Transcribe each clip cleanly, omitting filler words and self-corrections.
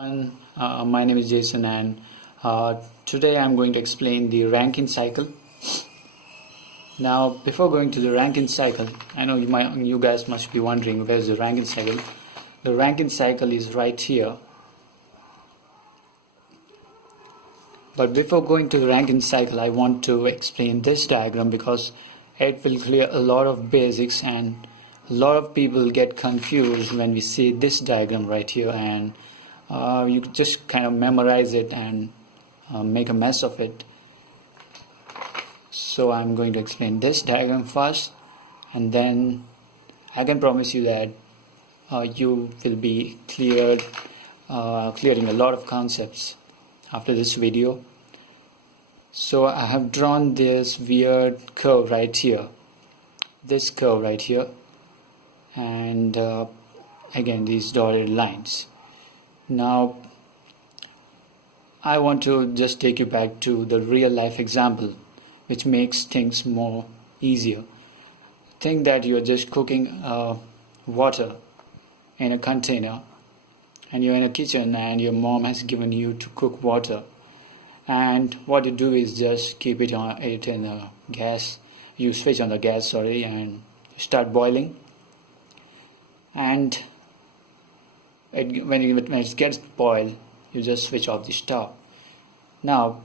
My name is Jason, and today I'm going to explain the Rankine cycle. Now, before going to the Rankine cycle, I know you guys must be wondering where's the Rankine cycle. The Rankine cycle is right here. But before going to the Rankine cycle, I want to explain this diagram because it will clear a lot of basics, and a lot of people get confused when we see this diagram right here, and you just kind of memorize it and make a mess of it. So I'm going to explain this diagram first, and then I can promise you that you will be clearing a lot of concepts after this video. So I have drawn this weird curve right here, this curve right here, and again these dotted lines. Now I want to just take you back to the real life example, which makes things more easier. Think that you're just cooking water in a container, and you're in a kitchen and your mom has given you to cook water, and what you do is just keep it in the gas. You switch on the gas, and start boiling, and when it gets boiled, you just switch off the stove. Now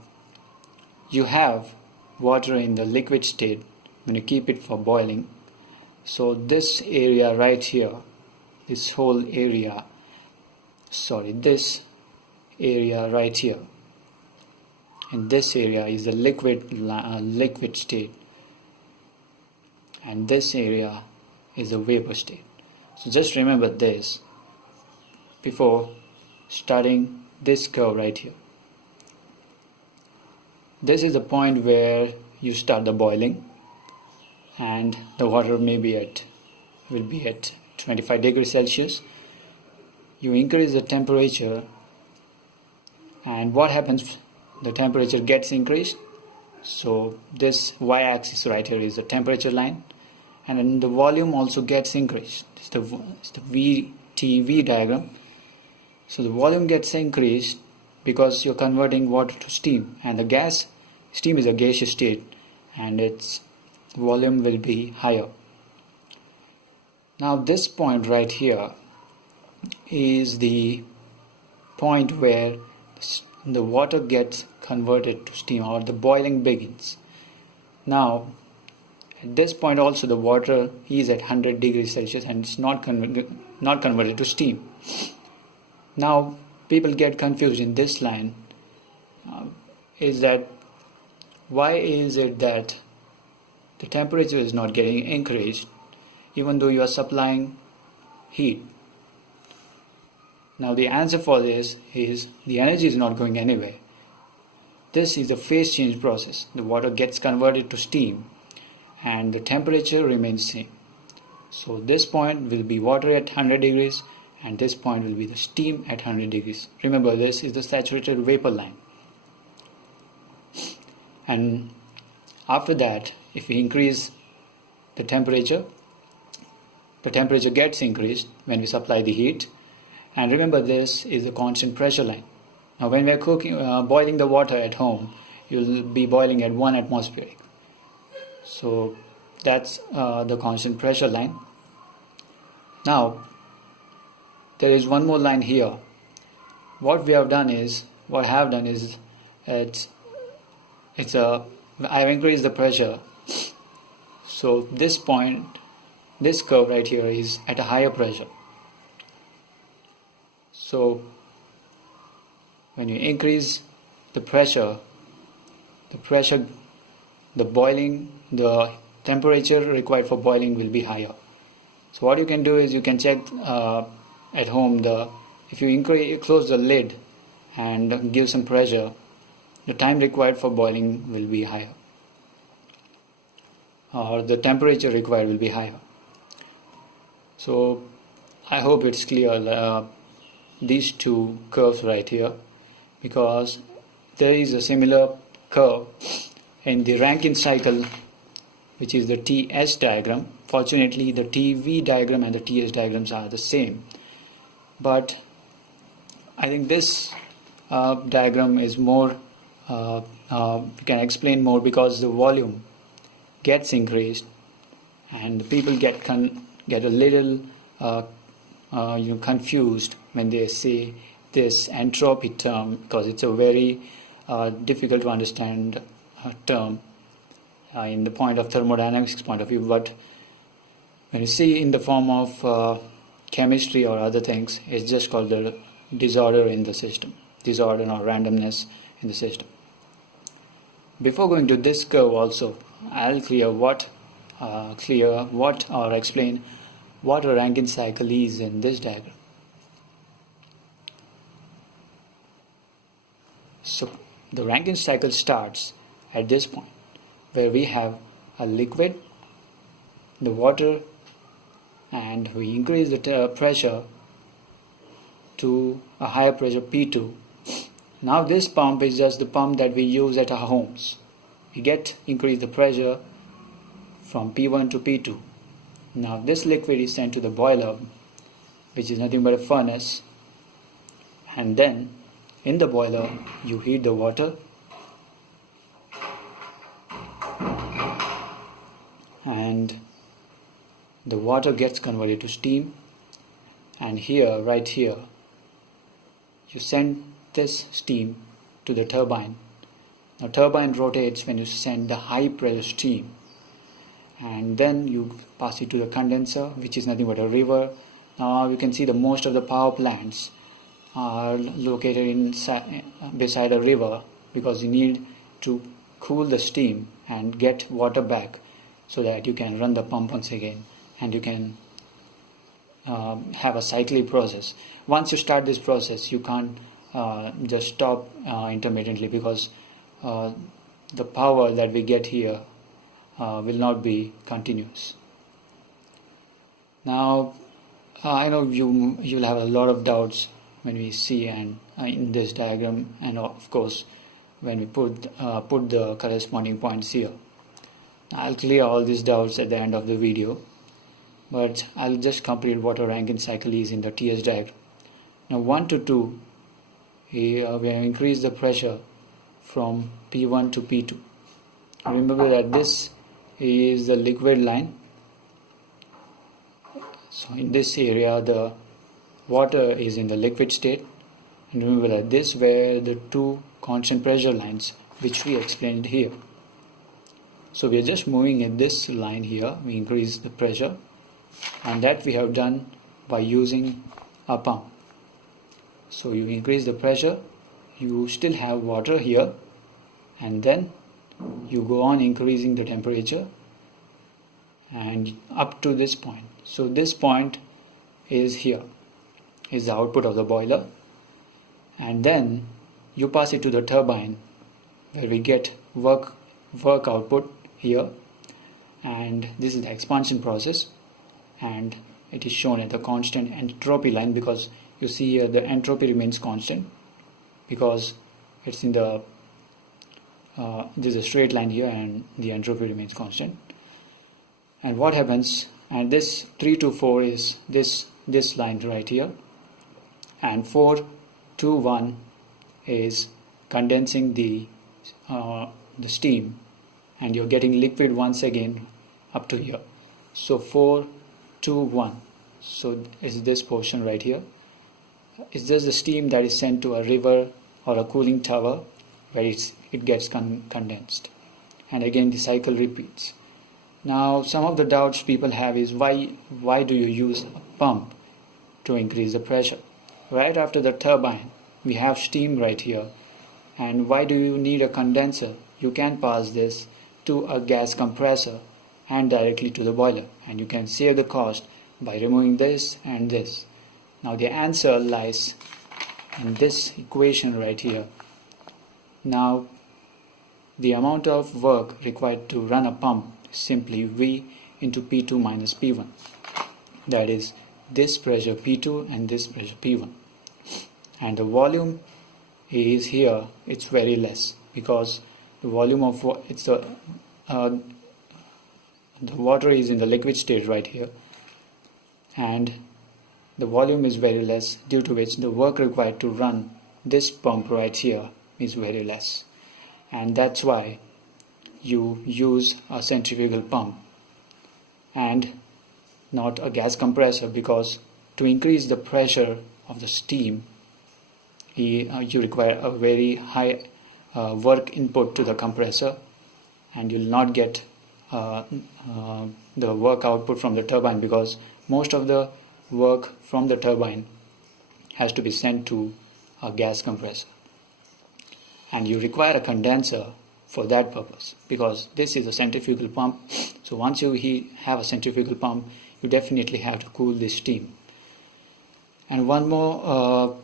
you have water in the liquid state when you keep it for boiling. So this area right here, this whole area, this area right here, and this area is the liquid state, and this area is the vapor state. So just remember this before starting this curve right here. This is the point where you start the boiling, and the water will be at 25 degrees Celsius. You increase the temperature, and what happens? The temperature gets increased. So this y-axis right here is the temperature line, and then the volume also gets increased. It's the VTV diagram. So the volume gets increased because you're converting water to steam, and steam is a gaseous state, and its volume will be higher. Now this point right here is the point where the water gets converted to steam, or the boiling begins. Now at this point also the water is at 100 degrees Celsius and it's not converted to steam. Now people get confused in this line, is that why is it that the temperature is not getting increased even though you are supplying heat? Now the answer for this is the energy is not going anywhere. This is the phase change process. The water gets converted to steam and the temperature remains same. So this point will be water at 100 degrees, and this point will be the steam at 100 degrees. Remember, this is the saturated vapor line. And after that, if we increase the temperature gets increased when we supply the heat. And remember, this is the constant pressure line. Now when we are boiling the water at home, you'll be boiling at 1 atmospheric. So that's the constant pressure line. Now there is one more line here. What I have done is I've increased the pressure. So this point, this curve right here is at a higher pressure. So when you increase the pressure, the temperature required for boiling will be higher. So what you can do is you can check at home, if you close the lid and give some pressure, the time required for boiling will be higher, or the temperature required will be higher. So I hope it's clear, these two curves right here, because there is a similar curve in the Rankine cycle, which is the TS diagram. Fortunately, the TV diagram and the TS diagrams are the same, but I think this diagram is more, we can explain more because the volume gets increased and people get a little confused when they say this entropy term, because it's a very difficult to understand term in the point of thermodynamics point of view. But when you see in the form of chemistry or other things, it's just called the disorder in the system, disorder or randomness in the system. Before going to this curve also, I'll explain what a Rankine cycle is in this diagram. So the Rankine cycle starts at this point where we have a liquid, the water, and we increase the pressure to a higher pressure P2. Now this pump is just the pump that we use at our homes. We increase the pressure from P1 to P2. Now this liquid is sent to the boiler, which is nothing but a furnace, and then in the boiler you heat the water and the water gets converted to steam, and here, right here, you send this steam to the turbine. Now turbine rotates when you send the high pressure steam, and then you pass it to the condenser, which is nothing but a river. Now you can see the most of the power plants are located beside a river, because you need to cool the steam and get water back so that you can run the pump once again and you can have a cyclic process. Once you start this process, you can't just stop intermittently, because the power that we get here will not be continuous. Now I know you'll have a lot of doubts when we see and in this diagram, and of course when we put the corresponding points here. I'll clear all these doubts at the end of the video, but I'll just complete what a Rankine cycle is in the TS diagram. Now 1 to 2, we have increased the pressure from P1 to P2. Remember that this is the liquid line. So in this area the water is in the liquid state, and remember that this were the two constant pressure lines which we explained here. So we are just moving in this line here. We increase the pressure, and that we have done by using a pump. So you increase the pressure, you still have water here, and then you go on increasing the temperature and up to this point. So this point is here, is the output of the boiler, and then you pass it to the turbine where we get work output here, and this is the expansion process, and it is shown at the constant entropy line, because you see here the entropy remains constant because it's in the there's a straight line here and the entropy remains constant. And what happens, and this 3 to 4 is this line right here, and 4 to 1 is condensing the steam, and you're getting liquid once again up to here. So 4 to 1, so is this portion right here. It's just the steam that is sent to a river or a cooling tower where it gets condensed, and again the cycle repeats. Now some of the doubts people have is why do you use a pump to increase the pressure? Right after the turbine we have steam right here, and why do you need a condenser? You can pass this to a gas compressor and directly to the boiler, and you can save the cost by removing this and this. Now the answer lies in this equation right here. Now the amount of work required to run a pump is simply V into P2 minus P1. That is this pressure P2 and this pressure P1. And the volume is here, it's very less, because the volume of the water is in the liquid state right here, and the volume is very less, due to which the work required to run this pump right here is very less. And that's why you use a centrifugal pump and not a gas compressor, because to increase the pressure of the steam you require a very high work input to the compressor, and you'll not get the work output from the turbine, because most of the work from the turbine has to be sent to a gas compressor, and you require a condenser for that purpose, because this is a centrifugal pump. So once you have a centrifugal pump, you definitely have to cool this steam. And one more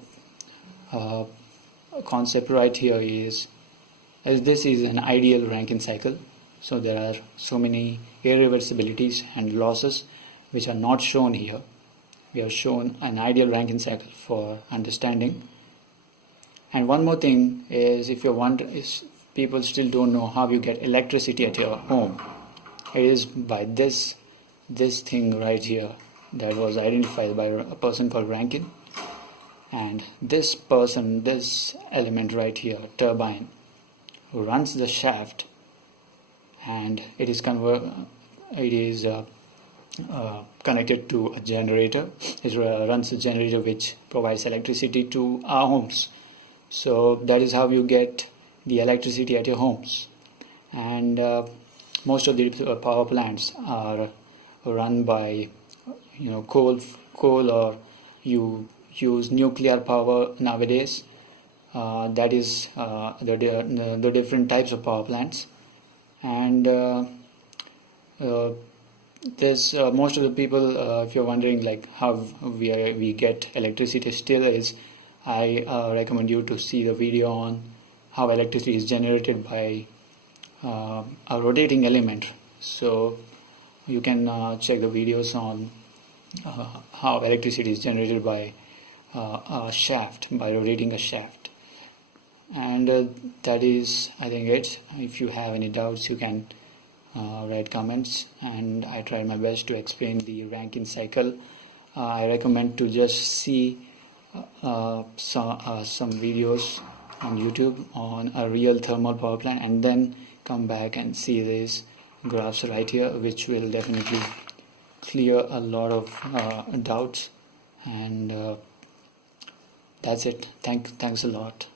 concept right here is, as this is an ideal Rankine cycle, so there are so many irreversibilities and losses which are not shown here. We have shown an ideal Rankine cycle for understanding. And one more thing is, if you're wondering, people still don't know how you get electricity at your home, it is by this thing right here that was identified by a person called Rankine. And this element right here, turbine, runs the shaft, and it is connected to a generator. It runs a generator which provides electricity to our homes. So that is how you get the electricity at your homes. And most of the power plants are run by coal, or you use nuclear power nowadays. That is the different types of power plants. And there's most of the people, if you're wondering like how we get electricity, still is, I recommend you to see the video on how electricity is generated by a rotating element. So you can check the videos on how electricity is generated by a shaft, by rotating a shaft. And that is, I think, it. If you have any doubts, you can write comments, and I tried my best to explain the Rankine cycle. I recommend to just see some videos on YouTube on a real thermal power plant, and then come back and see these graphs right here, which will definitely clear a lot of doubts. And that's it. Thanks a lot.